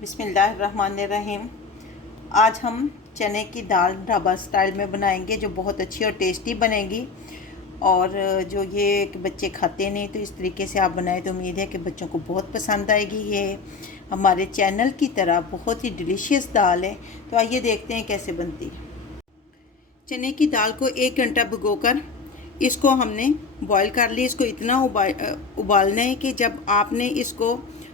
बिस्मिल्लाहिर्रहमानिर्रहीम। आज हम चने की दाल ढाबा स्टाइल में बनाएंगे जो बहुत अच्छी और टेस्टी बनेगी। और जो ये कि बच्चे खाते नहीं, तो इस तरीके से आप बनाएं तो उम्मीद है कि बच्चों को बहुत पसंद आएगी। ये हमारे चैनल की तरह बहुत ही डिलीशियस दाल है। तो आइए देखते हैं कैसे बनती है। चने की दाल को 1 घंटा भिगोकर इसको हमने बॉईल कर ली। इसको इतना उबालना है कि जब आपने इसको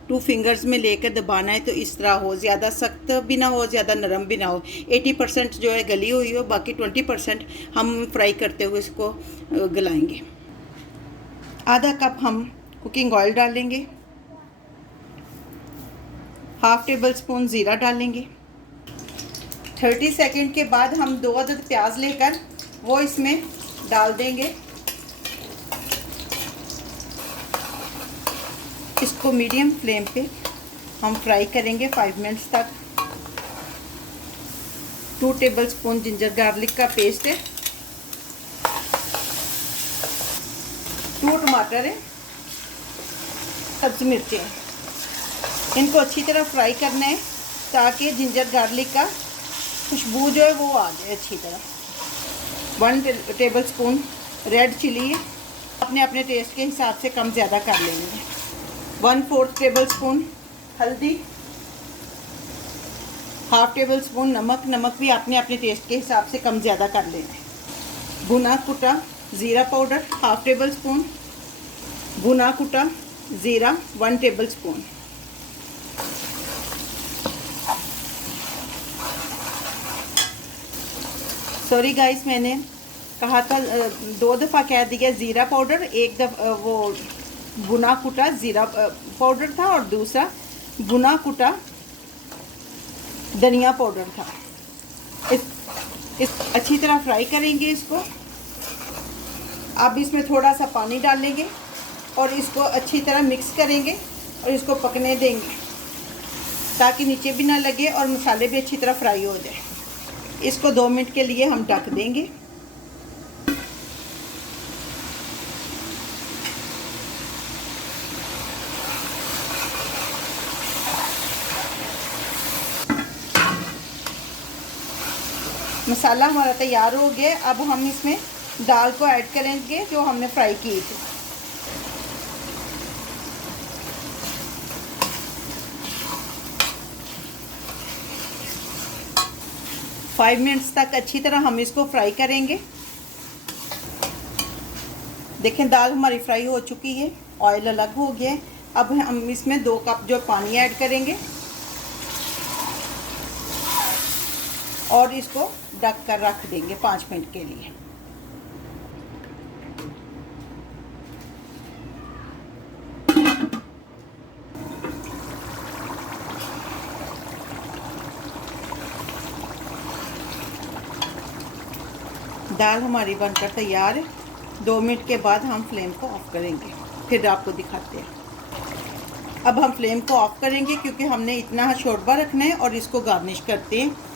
2 फिंगर्स में लेकर दबाना है तो इस तरह हो, ज़्यादा सख्त भी ना हो, ज़्यादा नरम भी ना हो। 80% जो है गली हुई हो, बाकी 20% हम फ्राई करते हुए इसको गलाएंगे। आधा कप हम कुकिंग ऑयल डालेंगे, हाफ टेबल स्पून ज़ीरा डालेंगे। 30 सेकंड के बाद हम 2 अदद प्याज लेकर वो इसमें डाल देंगे। इसको मीडियम फ्लेम पे हम फ्राई करेंगे 5 मिनट्स तक। 2 टेबल स्पून जिंजर गार्लिक का पेस्ट है, 2 टमाटर है, सब्जी मिर्चें हैं। इनको अच्छी तरह फ्राई करना है ताकि जिंजर गार्लिक का खुशबू जो है वो आ जाए अच्छी तरह। 1 टेबल स्पून रेड चिली है, अपने अपने टेस्ट के हिसाब से कम ज़्यादा कर लेंगे। 1/4 टेबल स्पून हल्दी, हाफ टेबल स्पून नमक भी अपने अपने टेस्ट के हिसाब से कम ज़्यादा कर लेना है। भुना कुटा ज़ीरा पाउडर हाफ टेबल स्पून, भुना कुटा ज़ीरा 1 टेबल स्पून। सॉरी गाइस, मैंने कहा था 2 दफ़ा कह दिया ज़ीरा पाउडर, 1 दफ़ा वो भुना कुटा ज़ीरा पाउडर था और दूसरा भुना कुटा धनिया पाउडर था। इस अच्छी तरह फ्राई करेंगे इसको। अब इसमें थोड़ा सा पानी डालेंगे और इसको अच्छी तरह मिक्स करेंगे और इसको पकने देंगे ताकि नीचे भी ना लगे और मसाले भी अच्छी तरह फ्राई हो जाए। इसको 2 मिनट के लिए हम ढक देंगे। मसाला हमारा तैयार हो गया। अब हम इसमें दाल को ऐड करेंगे जो हमने फ्राई की थी। फाइव मिनट्स तक अच्छी तरह हम इसको फ्राई करेंगे। देखें दाल हमारी फ्राई हो चुकी है, ऑयल अलग हो गया है। अब हम इसमें 2 कप जो पानी ऐड करेंगे और इसको ढक कर रख देंगे 5 मिनट के लिए। दाल हमारी बनकर तैयार है। 2 मिनट के बाद हम फ्लेम को ऑफ करेंगे, फिर आपको दिखाते हैं। अब हम फ्लेम को ऑफ करेंगे क्योंकि हमने इतना शोरबा रखना है और इसको गार्निश करते हैं।